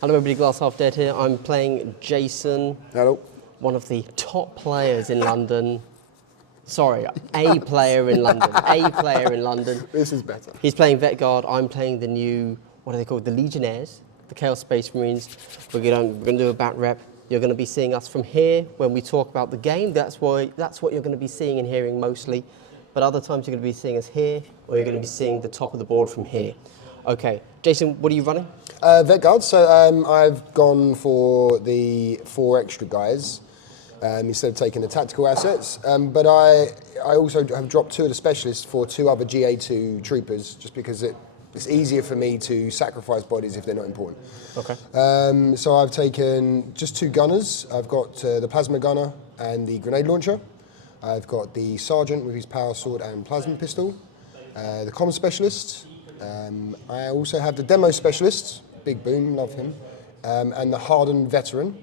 Hello everybody, Glass Half Dead here. I'm playing Jason. Hello. One of the top players in London. Sorry, a player in London. A player in London. This is better. He's playing Vet Guard. I'm playing the new, what are they called? The Legionnaires, the Chaos Space Marines. We're gonna do a bat rep. You're gonna be seeing us from here when we talk about the game. That's what you're gonna be seeing and hearing mostly. But other times you're gonna be seeing us here, or you're gonna be seeing the top of the board from here. Okay, Jason, what are you running? Vet Guard, so I've gone for the 4 extra guys instead of taking the tactical assets. But I also have dropped 2 of the specialists for 2 other GA2 troopers, just because it's easier for me to sacrifice bodies if they're not important. Okay. So I've taken just 2 gunners. I've got the plasma gunner and the grenade launcher. I've got the sergeant with his power sword and plasma pistol. The common specialist. I also have the demo specialist, Big Boom, love him, and the hardened veteran.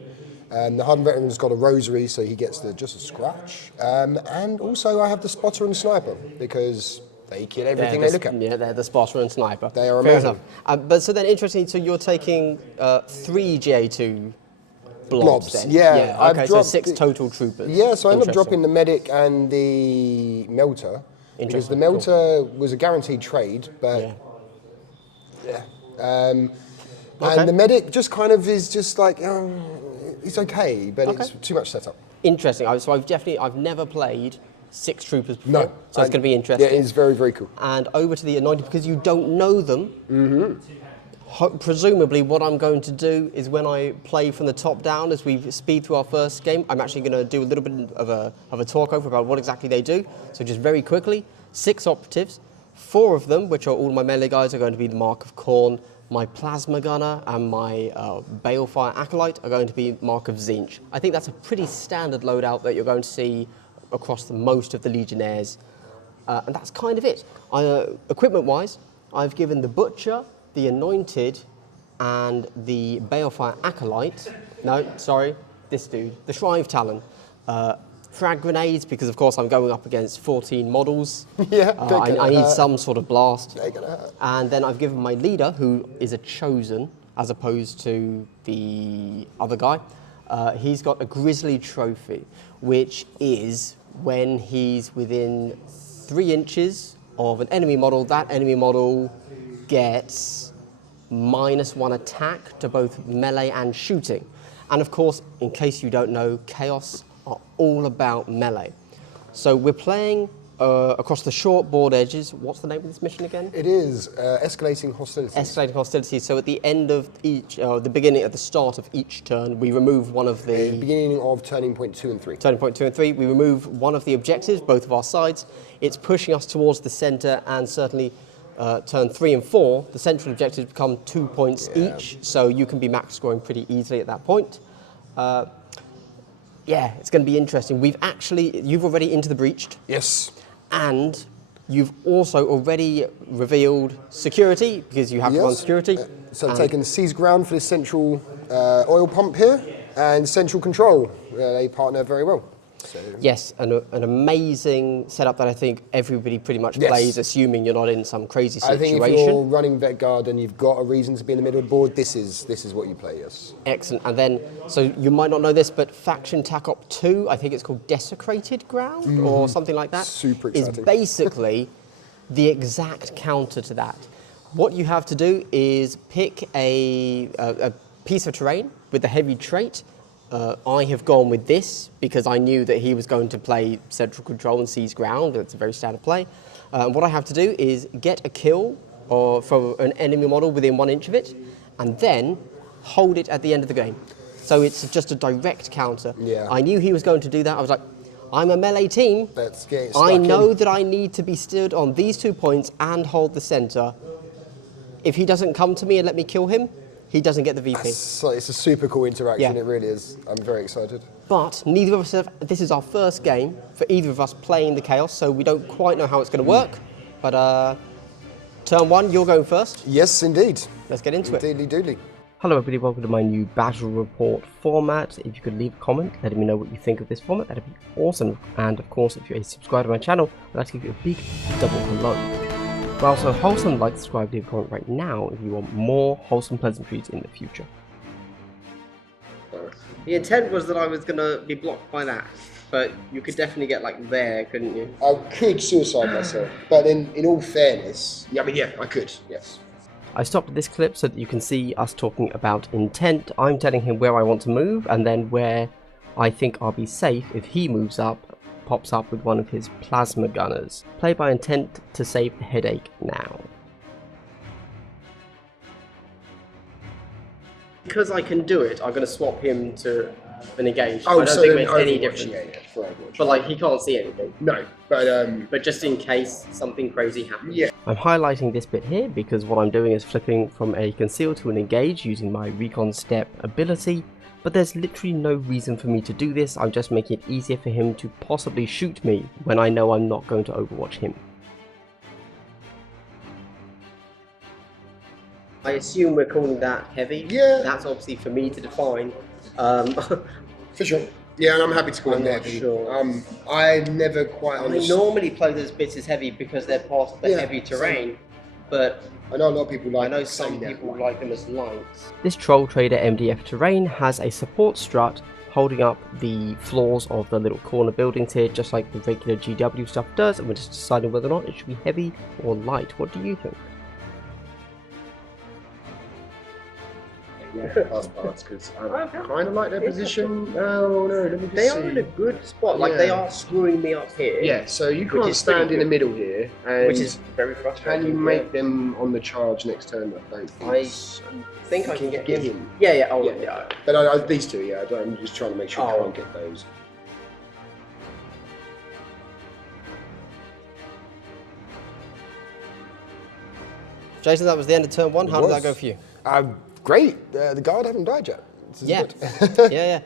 The hardened veteran has got a rosary, so he gets just a scratch. And also I have the spotter and sniper, because they kill everything they look at. Yeah, they're the spotter and sniper. They are amazing. But so then, interesting, so you're taking 3 GA2 blobs then? Yeah. Okay, so 6 total troopers. Yeah, so I ended up dropping the medic and the melter. Because the melter was a guaranteed trade, but yeah. And the medic just kind of is just like, it's okay, but it's too much setup. Interesting. So I've never played 6 troopers before. No. So it's going to be interesting. Yeah, it is very, very cool. And over to the anointed, because you don't know them. Presumably what I'm going to do is when I play from the top down, as we speed through our first game, I'm actually going to do a little bit of a talk over about what exactly they do. So just very quickly, 6 operatives, 4 of them, which are all my melee guys, are going to be the Mark of Khorne. My plasma gunner and my balefire acolyte are going to be Mark of Tzeentch. I think that's a pretty standard loadout that you're going to see across most of the Legionnaires. And that's kind of it. Equipment-wise, I've given the Butcher, the Anointed, and the Balefire Acolyte. No, sorry, this dude, the Shrive Talon. Frag grenades, because of course I'm going up against 14 models. Yeah, I need some sort of blast. They're gonna hurt. And then I've given my leader, who is a chosen, as opposed to the other guy. He's got a Grizzly Trophy, which is when he's within 3 inches of an enemy model, that enemy model gets -1 attack to both melee and shooting. And of course, in case you don't know, Chaos are all about melee. So we're playing across the short board edges. What's the name of this mission again? It is escalating hostilities. Escalating hostilities. So at the end of each, at the start of each turn, we remove one of the... beginning of turning point 2 and 3. Turning point 2 and 3, we remove one of the objectives, both of our sides. It's pushing us towards the center, and certainly turn 3 and 4, the central objectives become 2 points each, so you can be max scoring pretty easily at that point. Yeah, it's going to be interesting. You've already into the breached. Yes. And you've also already revealed security, because you have to run security. So I've taken Seize Ground for this central oil pump here, and central control. They partner very well. So. Yes, an amazing setup that I think everybody pretty much plays, assuming you're not in some crazy situation. I think if you're running Vet Guard and you've got a reason to be in the middle of the board, this is what you play, yes. Excellent. And then, so you might not know this, but Faction TAC Op 2, I think it's called Desecrated Ground or something like that. Super exciting. Is basically the exact counter to that. What you have to do is pick a piece of terrain with the heavy trait. I have gone with this because I knew that he was going to play central control and seize ground. It's a very standard play. What I have to do is get a kill from an enemy model within 1 inch of it, and then hold it at the end of the game. So it's just a direct counter. Yeah. I knew he was going to do that. I was like, I'm a melee team. Let's get stuck I know that I need to be stood on these 2 points and hold the center. If he doesn't come to me and let me kill him, he doesn't get the VP. So it's a super cool interaction, it really is. I'm very excited. But neither of us this is our first game for either of us playing the Chaos, so we don't quite know how it's going to work. But turn 1, you're going first. Yes, indeed. Let's get into it. Indeedly doodly. Hello everybody, welcome to my new battle report format. If you could leave a comment letting me know what you think of this format, that'd be awesome. And of course, if you're a subscriber to my channel, I'd like to give you a big double hello. But also, wholesome like, subscribe, leave a comment right now if you want more wholesome pleasantries in the future. The intent was that I was going to be blocked by that, but you could definitely get like there, couldn't you? I could suicide myself, but then in all fairness, yeah, I mean, yeah, I could, yes. I stopped this clip so that you can see us talking about intent. I'm telling him where I want to move and then where I think I'll be safe if he moves up, pops up with one of his plasma gunners. Play by intent to save the headache now. Because I can do it, I'm going to swap him to an engage. Oh, I don't so think it then makes any Overwatch, difference. yeah, for Overwatch. But like, he can't see anything. No, But just in case something crazy happens. yeah. I'm highlighting this bit here because what I'm doing is flipping from a conceal to an engage using my recon step ability, but there's literally no reason for me to do this. I'm just making it easier for him to possibly shoot me when I know I'm not going to overwatch him. I assume we're calling that heavy. Yeah. That's obviously for me to define. For sure. Yeah, and I'm happy to call I'm them not heavy. sure. I never quite I understood. normally play those bits as heavy because they're part of the heavy terrain, but I know a lot of people like. I know some people like them as light. This Troll Trader MDF terrain has a support strut holding up the floors of the little corner buildings here, just like the regular GW stuff does, and we're just deciding whether or not it should be heavy or light. What do you think? Yeah, parts because I kind of like their position. Oh no, let me just They see. are in a good spot, like they are screwing me up here. Yeah, so you Which can't is stand pretty in the good. middle here, and Which is very frustrating. can you make them on the charge next turn? I don't think. I so. think I can get him. him. Yeah, yeah, oh, Yeah. yeah. But these two, yeah, I'm just trying to make sure I Oh. can't get those. Jason, that was the end of turn one. How did that go for you? Great. The guard haven't died yet. This is Yeah. good. yeah.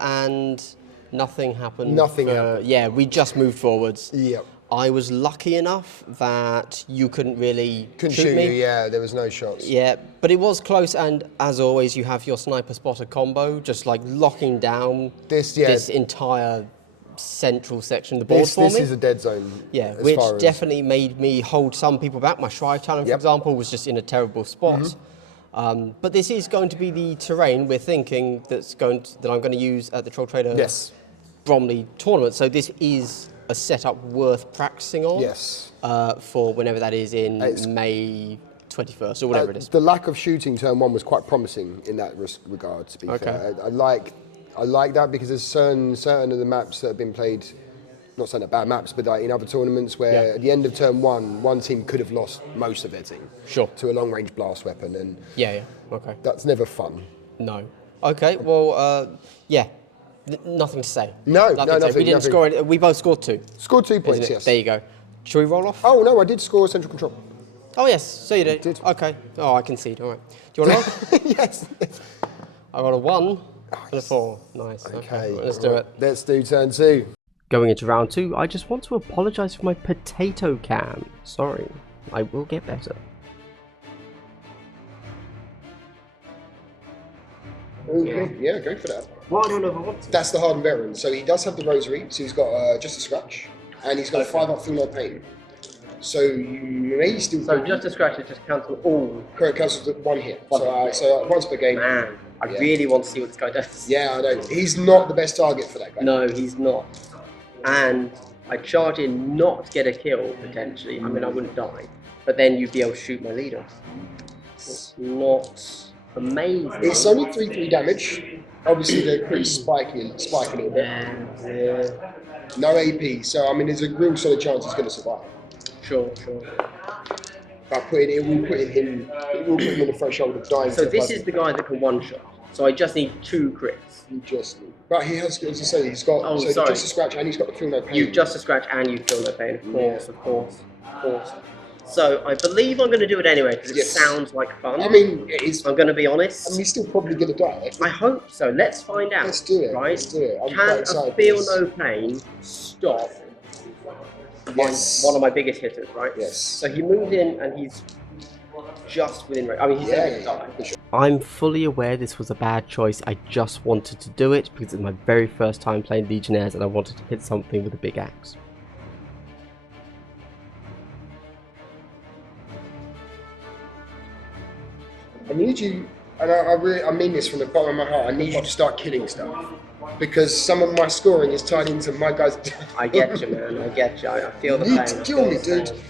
And nothing happened. Nothing happened. Yeah, we just moved forwards. Yep. I was lucky enough that you couldn't really Couldn't shoot shoot me. you, yeah, there was no shots. Yeah, but it was close, and as always, you have your sniper spotter combo, just like locking down This, yeah. this entire central section of the board This for me. is a dead zone. Yeah, as which far as- definitely made me hold some people back. My Shrive Talon, for Yep. example, was just in a terrible spot. But this is going to be the terrain we're thinking that I'm going to use at the Troll Trader Yes. Bromley tournament. So this is a setup worth practicing on. Yes. For whenever that is in It's- May 21st or whatever it is. The lack of shooting turn one was quite promising in that regard, to be fair. I like that because there's certain of the maps that have been played, not saying they're bad maps, but like in other tournaments where at the end of turn one team could have lost most of their team. Sure. To a long-range blast weapon, and Yeah, okay. that's never fun. No. Okay, well, yeah. Nothing to say. No, nothing no, to say. nothing, We didn't nothing. score it. We both scored 2. Scored 2 isn't points, it? yes. There you go. Shall we roll off? Oh no, I did score central control. Oh, yes. So you did. Did. Okay. Oh, I concede. All right. Do you want to roll? Yes. I got a 1 and a 4. Nice. Okay, Let's do it. Let's do turn 2. Going into round 2, I just want to apologise for my potato cam. Sorry, I will get better. Yeah, go for that. Well, I don't know if I want to. That's the hardened veteran. So he does have the rosary, so he's got just a scratch, and he's got a 5 up, feel no pain. So you may still. So just a scratch, it just cancel all. Correct, cancels the 1 hit. So once per game. Man, I Yeah. really want to see what this guy does. Yeah, I know. He's not the best target for that guy. No, he's not. And I charge in not to get a kill, potentially. I mean, I wouldn't die. But then you'd be able to shoot my leader. It's not amazing. It's only 3/3 damage. Obviously, they're pretty spiky a little bit. Yeah. No AP, so I mean, there's a real solid chance he's going to survive. Sure. But it will put him in the threshold of dying. So to this plasma. is the guy that can one-shot. So I just need 2 crits. You just need. But he has, as I say, he's got Oh, so sorry. just a scratch and he's got the feel no pain. You just a scratch and you feel no pain, of course. So I believe I'm going to do it anyway because it Yes. sounds like fun. I mean, it is. I'm going to be honest. I mean, he's still probably going to die. I hope so. Let's find out. Let's do it. Right? Let's do it. I'm quite Can excited a feel for this. no pain stop Yes. one of my biggest hitters, right? Yes. So he moved in and he's just within range. I mean, he's never going to die. for sure. I'm fully aware this was a bad choice. I just wanted to do it because it's my very first time playing Legionnaires and I wanted to hit something with a big axe. I need you. and I mean this from the bottom of my heart, I need you to start killing stuff. Because some of my scoring is tied into my guys. I get you, man. I get you. I feel the You pain. need to I kill feel me, the dude. pain.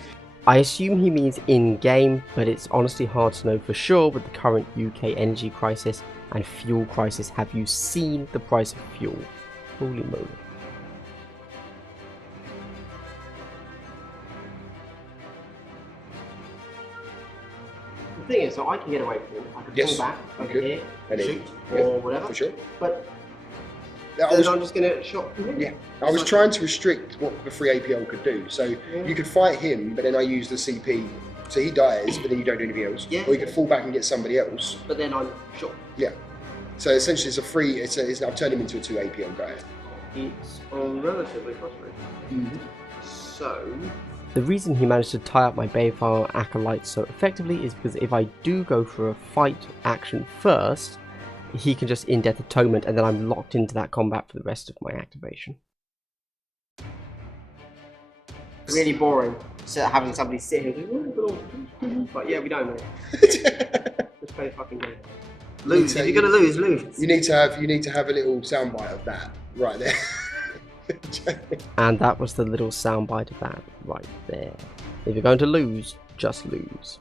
I assume he means in-game, but it's honestly hard to know for sure with the current UK energy crisis and fuel crisis. Have you seen the price of fuel? Holy moly. The thing is, so I can get away from him. I can Yes, pull back you over could. here, And then- shoot, yeah, or whatever. for sure. But I then was, I'm just going to shot from him. yeah, I was trying to restrict what the free APL could do. So you could fight him, but then I use the CP. So he dies, but then you don't do anything else. Yeah. Or you could fall back and get somebody else. But then I'm shot. Yeah. So essentially, it's a free. I've turned him into a 2 APL guy. It's relatively frustrating. So, The reason he managed to tie up my Bayfire Acolytes so effectively is because if I do go for a fight action first, he can just in-death atonement and then I'm locked into that combat for the rest of my activation. really boring. So having somebody sit here and go, but yeah, we don't know. Just play the fucking game. Lose. If you're gonna lose, lose. You need to have a little soundbite of that right there. And that was the little soundbite of that right there. If you're going to lose, just lose.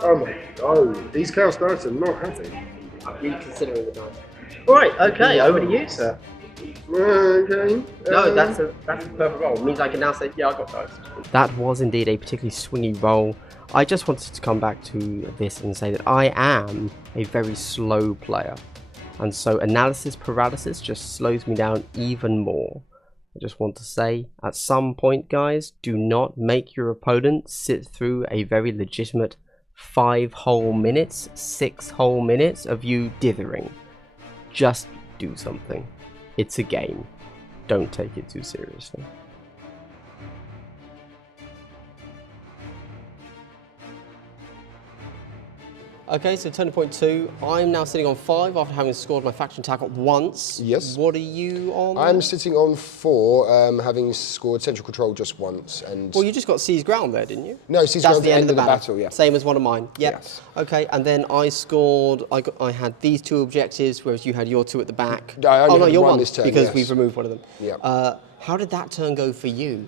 Oh my god, these Chaos Knights are not happy. I'm really considering the dice. Alright, okay, over to you, sir. Okay. No, that's a perfect roll. It means I can now say, yeah, I got dice. That was indeed a particularly swingy roll. I just wanted to come back to this and say that I am a very slow player. And so analysis paralysis just slows me down even more. I just want to say, at some point, guys, do not make your opponent sit through a very legitimate 5 whole minutes, 6 whole minutes of you dithering. Just do something. It's a game. Don't take it too seriously. Okay, so turning point 2. I'm now sitting on 5 after having scored my faction tackle once. Yes. What are you on? I'm sitting on 4, having scored Central Control just once. And Well, you just got seized ground there, didn't you? no, seized That's ground the at end of the battle. yeah. Same as one of mine. Yep. Yes. Okay, and then I scored. I had these 2 objectives, whereas you had your 2 at the back. I only oh no, had your one one this turn, because yes. we've removed one of them. Yeah. How did that turn go for you?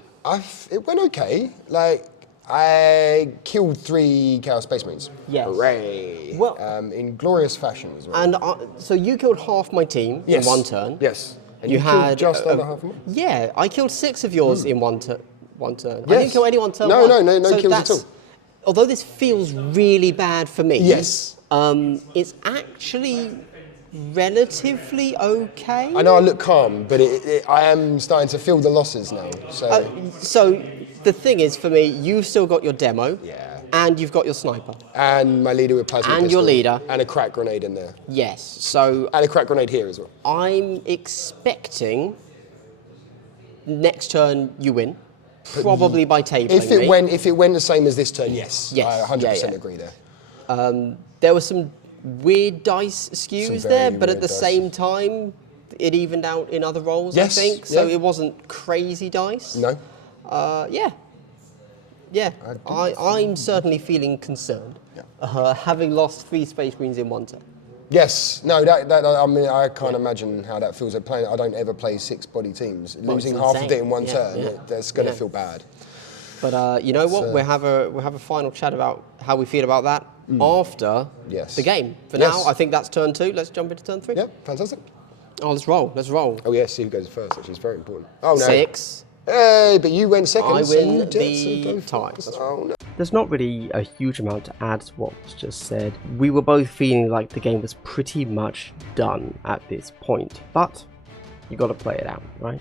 It went okay. Like, I killed 3 Chaos Space Marines. Yes. Hooray. Well- in glorious fashion as well. And so you killed half my team yes. in one turn. Yes. And You killed had just under half of them. Yeah, I killed 6 of yours in one turn. I Yes. didn't kill anyone turn No, one. no kills at that's- all. Although this feels really bad for me, Yes. it's actually relatively okay. I know I look calm, but I am starting to feel the losses now. So So the thing is, for me, you've still got your demo, yeah. and you've got your sniper. And my leader with plasma And pistol, your leader. and a crack grenade in there, Yes. So and a crack grenade here as well. I'm expecting next turn you win, probably by tabling If it me. went the same as this turn, yes. Yes, I 100% yeah. agree there. There were some weird dice skews Some there, very but at weird the dice. same time, it evened out in other rolls, Yes, I think. So yeah. it wasn't crazy dice. No. Yeah. Yeah. I'm certainly feeling concerned, having lost 3 Space Marines in one turn. Yes. No. That I mean, I can't imagine how that feels. I don't ever play 6-body teams. Losing half of insane. it in one Yeah, turn, yeah. that's going to Yeah. feel bad. But you know what? We'll have a final chat about how we feel about that after Yes. the game. For Yes. now, I think that's turn 2. Let's jump into turn 3. Yep. Fantastic. Oh, let's roll. Let's roll. Oh yes, see who goes first, which is very important. Oh no. 6. Hey, but you went second. I so win you did, the so go tie. first. Oh no. There's not really a huge amount to add to what was just said. We were both feeling like the game was pretty much done at this point, but you got to play it out, right?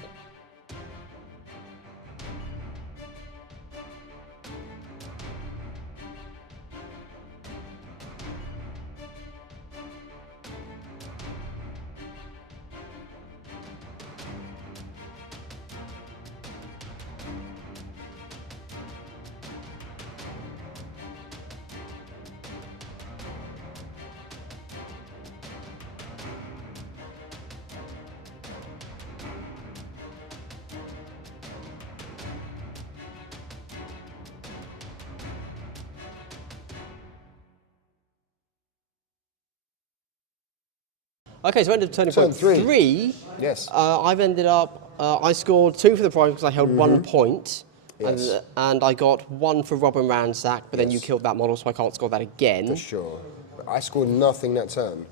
Okay, so end of turning Turn point three. 3. Yes. I've ended up, I scored 2 for the prize because I held 1 point. Yes. And I got 1 for Rob and Ransack, but then you Yes. killed that model, so I can't score that again. For sure. But I scored nothing that turn.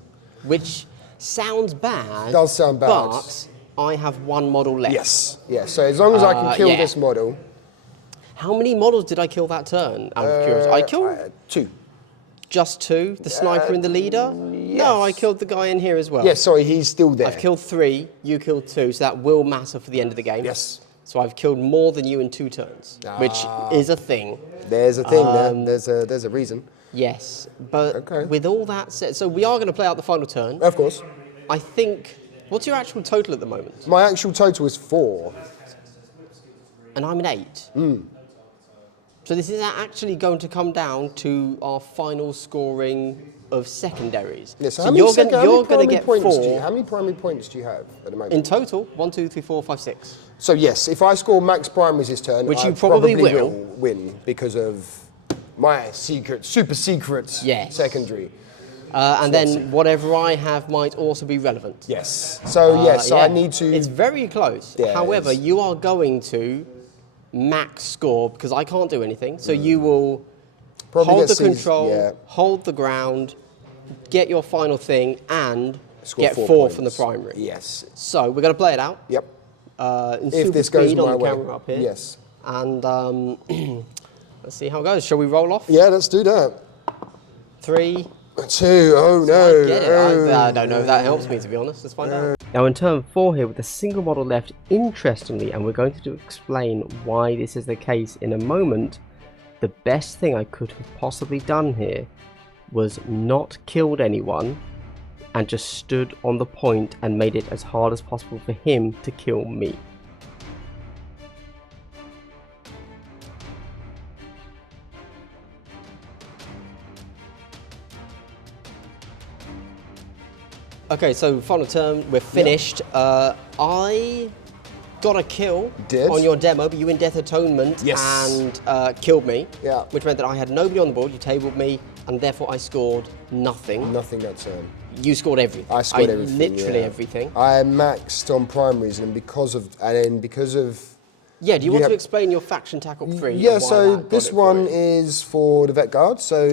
Which sounds bad. Does sound bad. But I have 1 model left. Yes. Yes. So as long as I can kill yeah. this model. How many models did I kill that turn? Out of curiosity, I killed 2. just 2. The sniper and the leader. No, I killed the guy in here as well. Yes. Sorry, he's still there. I've killed 3. You killed 2, so that will matter for the end of the game. Yes. So I've killed more than you in 2 turns, which is a thing. There's a thing there. There's a reason. Yes, but Okay. with all that said, so we are going to play out the final turn. Of course. I think. What's your actual total at the moment? My actual total is 4. And I'm an 8. So this is actually going to come down to our final scoring of secondaries. Yes. So you're going to get 4 How many primary points do you have at the moment? in total. 1, 2, 3, 4, 5, 6. So yes, if I score max primaries this turn, Which I you probably will. win because of my super secret Yes. secondary. And then whatever I have might also be relevant. Yes. So yes, Yeah. I need to. It's very close. Yeah, However, it's- you are going to max score because I can't do anything. So you will Probably hold get the control, yeah. hold the ground, get your final thing, and Score get 4 4 from the points. primary. Yes. So we're going to play it out. Yep. In If super this goes speed on my the way. camera up here. Yes. And let's see how it goes. Shall we roll off? Yeah, let's do that. 3. 2. Oh no. I get it. I don't know if that helps me, to be honest. Let's find out. Now in turn 4 here with a single model left, interestingly, and we're going to explain why this is the case in a moment, the best thing I could have possibly done here was not killed anyone and just stood on the point and made it as hard as possible for him to kill me. Okay, so final turn, we're finished. I got a kill Did? on your demo, but you in Death Atonement Yes. and killed me. Yeah. Which meant that I had nobody on the board, you tabled me, and therefore I scored nothing. Nothing that turn. You scored everything. I scored everything. Literally yeah. everything. I maxed on primaries, and because of Yeah, do you want have- to explain your faction tackle 3? and Yeah, why so that got this it for one you? is for the Vet Guard, so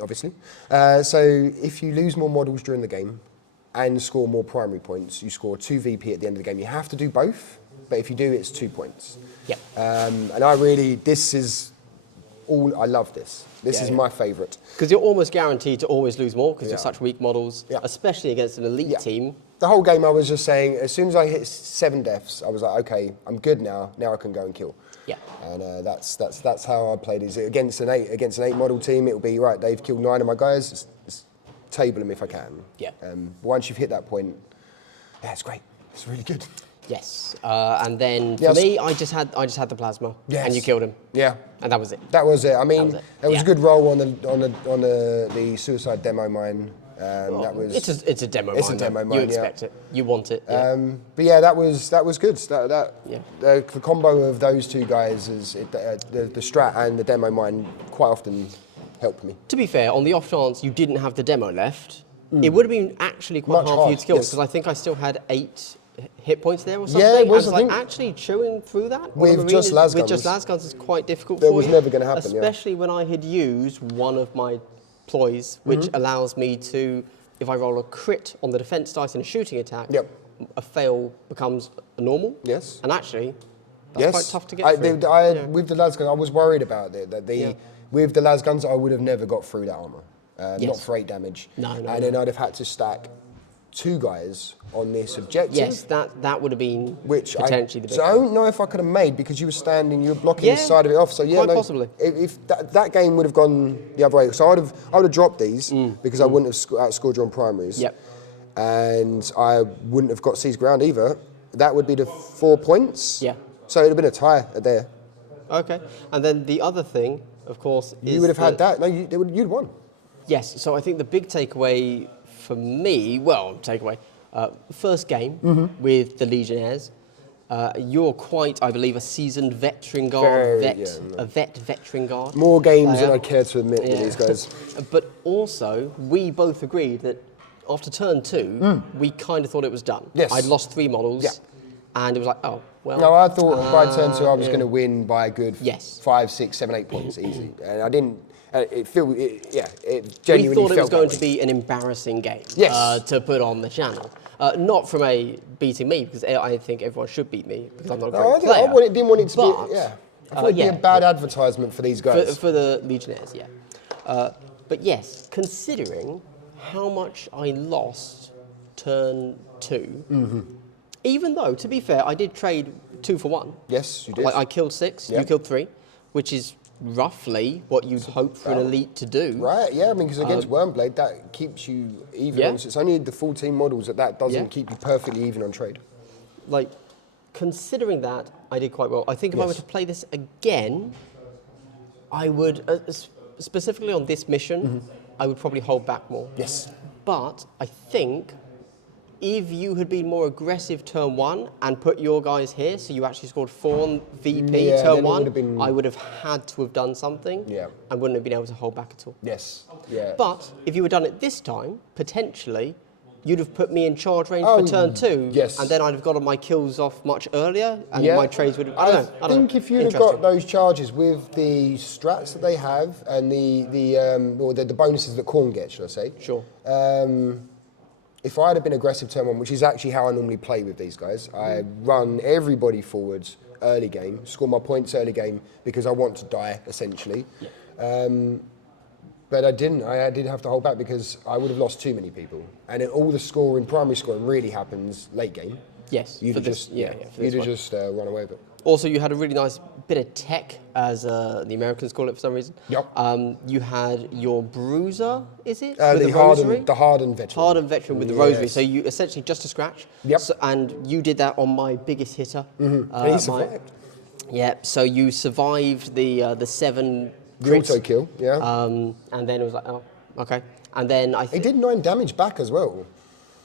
obviously. So if you lose more models during the game and score more primary points, you score 2 VP at the end of the game. You have to do both, but if you do, it's 2 points. Yeah. And this is all, I love this. This is my favourite. Because you're almost guaranteed to always lose more because Yeah. you're such weak models, Yeah. especially against an elite team. The whole game I was just saying, as soon as I hit 7 deaths, I was like, okay, I'm good now. Now I can go and kill. Yeah. And that's how I played. Is against an 8 model team, it'll be right. They've killed 9 of my guys. Just table them if I can. Yeah. Once you've hit that point, yeah, it's great. It's really good. Yes. And then for Yes. me, I just had the plasma, Yes. and you killed him, Yeah. and that was it. That was it. I mean, was it. it was Yeah. a good roll on the suicide demo mine. That was. It's a demo. It's a mine, demo though. mine, You yeah. expect it. You want it. Yeah. But yeah, that was good. Yeah. The combo of those two guys is the strat and the demo mine quite often helped me. To be fair, on the off chance you didn't have the demo left, it would have been actually quite Much hard for you hard, to kill yes. because I think I still had 8 hit points there or something. Yeah, it was, and I like think. actually chewing through that on With a marine just las with just guns. las guns is quite difficult That for was you. never gonna happen, yeah. Especially when I had used one of my ploys, which Mm-hmm. allows me to, if I roll a crit on the defense dice in a shooting attack, Yep. a fail becomes a normal. Yes. And actually, that's Yes. quite tough to get through. Yeah. With the las guns, I was worried about it. With the las guns, I would have never got through that armor. Not Yes. for 8 damage. No, And then I'd have had to stack 2 guys on this objective. Yes, that would have been Which potentially the big so I thing. don't know if I could have made because you were blocking Yeah, the side of it off. So yeah, quite no, possibly. If that game would have gone the other way, so I would have dropped these because I wouldn't have outscored you on primaries. Yep. And I wouldn't have got seized ground either. That would be the 4 points. Yeah. So it'd have been a tie there. Okay. And then the other thing, of course, is You would have had that. No, you'd won. Yes. So I think the big takeaway for me, first game Mm-hmm. with the Legionnaires. You're quite, I believe, a seasoned veteran guard, Very, veteran guard. More games than Yeah. I care to admit with Yeah. these guys. But also, we both agreed that after turn 2, we kind of thought it was done. Yes. I'd lost 3 models, Yeah. and it was like, oh, well. No, I thought by turn 2 I was going to win by a good Yes. 5, 6, 7, 8 points easy, and I didn't. It genuinely We thought it was felt going that to way. be an embarrassing game Yes. to put on the channel. Not from a beating me, because I think everyone should beat me, because I'm not a great No, I player. didn't want it to But, be. Yeah, I thought it'd be a bad advertisement for these guys. For the Legionnaires, yeah. But yes, considering how much I lost turn 2, even though, to be fair, I did trade 2 for 1. Yes, you did. Like I killed 6, you Yeah. killed 3, which is roughly what you'd hope for an elite to do. Right, yeah, I mean, because against Wormblade, that keeps you even. Yeah. So it's only the 14 models that doesn't Yeah. keep you perfectly even on trade. Like, considering that, I did quite well. I think if I were Yes. to play this again, I would, specifically on this mission, I would probably hold back more. Yes. But I think if you had been more aggressive turn 1 and put your guys here, so you actually scored 4 on VP Yeah, then turn it 1, would've been- I would have had to have done something. Yeah. And wouldn't have been able to hold back at all. Yes. Yeah. But if you had done it this time, potentially, you'd have put me in charge range Oh, for turn 2. yes. And then I'd have gotten my kills off much earlier, and Yeah. my trades would have. I don't know. I think if you'd have got those charges with the strats that they have and the bonuses that Khorne gets, should I say? Sure. If I'd have been aggressive turn 1, which is actually how I normally play with these guys, I run everybody forwards early game, score my points early game because I want to die essentially. But I didn't. I did have to hold back because I would have lost too many people, and all the scoring, primary scoring, really happens late game. Yes. You'd for have this, just yeah, for this you'd have one. just run away with it. Also, you had a really nice bit of tech, as the Americans call it for some reason. Yep. You had your bruiser, is it? With The rosary? hardened veteran. Hardened veteran with the Yes. rosary. So you essentially just a scratch. Yep. So, and you did that on my biggest hitter. And he survived. Yeah. So you survived the 7 The crits. auto kill, yeah. And then it was like, oh, okay. And then I He think, did 9 damage back as well.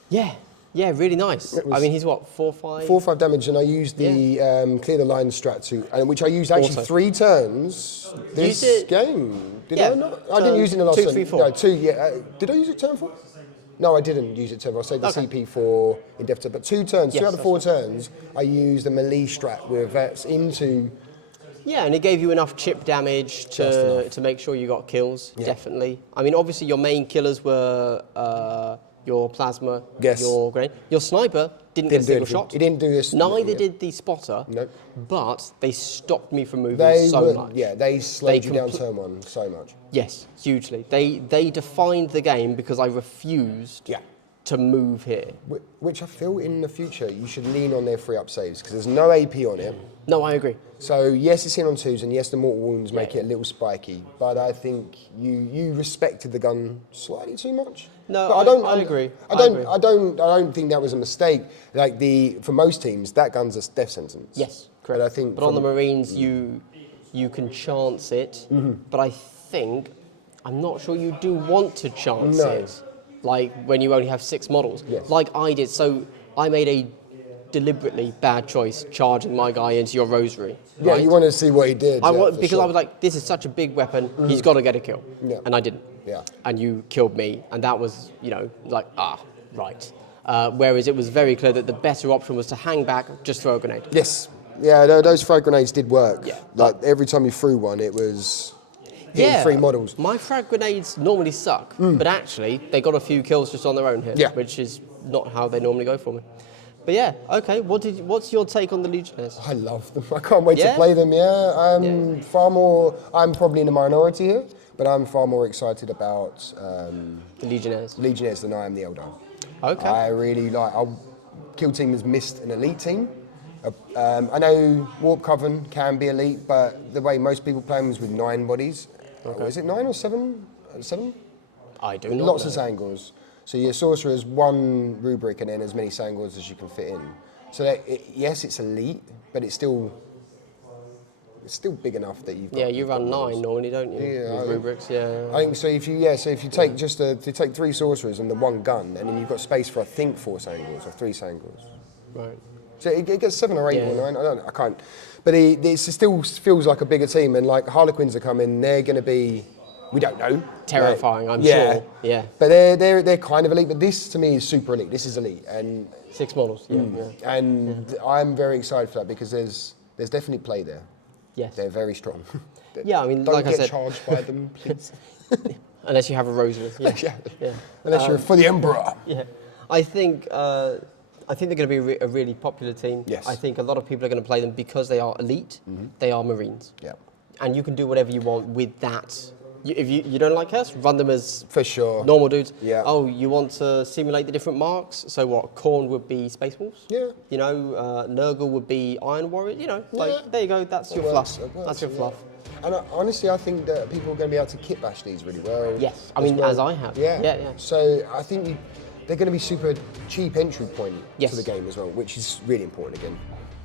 yeah, really nice. I mean, he's what, 4, 5? 4 or 5 damage, and I used the clear the line strat which I used actually Also. 3 turns this Used it- game. Did Yeah, I not? I didn't turn use it in the last 2, turn. 3, 4. No, 2, yeah. Did I use it turn 4? No, I didn't use it turn 4. I saved the Okay. CP for in depth. But 2 turns, Yes, 2 out of that's 4 turns, I used the melee strat with vets into. Yeah, and it gave you enough chip damage Just to enough. make sure you got kills, Yeah. definitely. I mean, obviously your main killers were your plasma, Yes. your grenade. Your sniper didn't get a Didn't do single anything. shot. He didn't do this. Neither yeah. did the spotter, Nope. but they stopped me from moving They so were, much. yeah, they slowed They you down compl- turn 1 so much. Yes, hugely. They defined the game because I refused Yeah. to move here. Which I feel in the future you should lean on their free up saves because there's no AP on it. No, I agree. So yes, it's in on 2s, and yes, the mortal wounds make Yeah. it a little spiky. But I think you respected the gun slightly too much. No, But I agree. I don't think that was a mistake. Like for most teams, that gun's a death sentence. Yes, correct. But I think But on the from- Marines, you can chance it. But I think I'm not sure you do want to chance No. it. Like when you only have 6 models, Yes. like I did. So I made a deliberately bad choice charging my guy into your rosary. Yeah, right? you want to see what he did. I yeah, want for because sure. I was like, this is such a big weapon. He's got to get a kill, Yeah. and I didn't. Yeah. And you killed me, and that was, like, right. Whereas it was very clear that the better option was to hang back, just throw a grenade. Yes. Yeah, those frag grenades did work. Yeah. Like every time you threw one, it was hitting 3 models. My frag grenades normally suck, but actually they got a few kills just on their own here, Yeah. which is not how they normally go for me. But yeah, okay. What's your take on the Legionnaires? I love them. I can't wait Yeah? to play them. Yeah, I'm Yeah. far more. I'm probably in the minority here, but I'm far more excited about The Legionnaires. Legionnaires than I am the Eldar. Okay. I really like. Kill Team has missed an elite team. I know Warp Coven can be elite, but the way most people play them is with 9 bodies. Is it 9 or 7? 7? I do not Lots know. of Sangors. So your sorcerer's 1 rubric and then as many Sangors as you can fit in. So yes, it's elite, but it's still big enough that you've got. Yeah, you you've got run 9 models. normally, don't you? Yeah, With rubrics, yeah. I think so. If you take just if you take 3 sorcerers and the 1 gun, and then you've got space for I think 4 Sangors or 3 Sangors. Right. So it gets 7 or 8 Yeah. or 9. I can't. But it still feels like a bigger team, and like Harlequins are coming. They're going to be we don't know. Terrifying, I'm yeah. sure. Yeah. But they're kind of elite. But this to me is super elite. This is elite, and 6 models. Yeah. and I'm very excited for that because there's definitely play there. Yes. They're very strong. Yeah, I mean, don't like I get said, charged by them, please. unless you have a rosary. Yeah. yeah. Unless you're for the Emperor. Yeah, I think they're going to be a really popular team. Yes. I think a lot of people are going to play them because they are elite. They are Marines. Yeah. And you can do whatever you want with that. If you don't like us, run them as For sure. normal dudes. Yeah. Oh, you want to simulate the different marks? So what? Khorne would be Space Wolves. Yeah. You know, Nurgle would be Iron Warrior. You know, like Yeah. there you go. That's your works, fluff. it works, That's your yeah. fluff. And honestly, I think that people are going to be able to kit bash these really well. Yes. I mean, as I have. Yeah. Yeah. So I think they're going to be super cheap entry point Yes. to the game as well, which is really important again.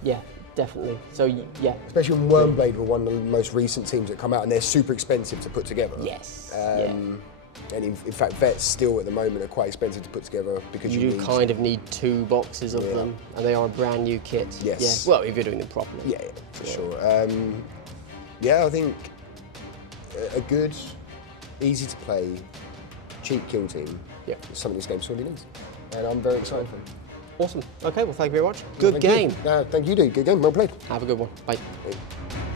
Yeah, definitely. So yeah. Especially when Wormblade were one of the most recent teams that come out, and they're super expensive to put together. Yes. And in fact, vets still at the moment are quite expensive to put together because You you do need kind of need 2 boxes of Yeah. them, and they are a brand new kit. Yes. Yeah. Well, if you're doing them properly. Yeah, for sure. Yeah, I think a good, easy to play, cheap kill team Yeah. is something this game sorely needs. And I'm very excited for it. Awesome. Okay, well, thank you very much. Good Thank game. you. Thank you, dude. Good game. Well played. Have a good one. Bye. Bye.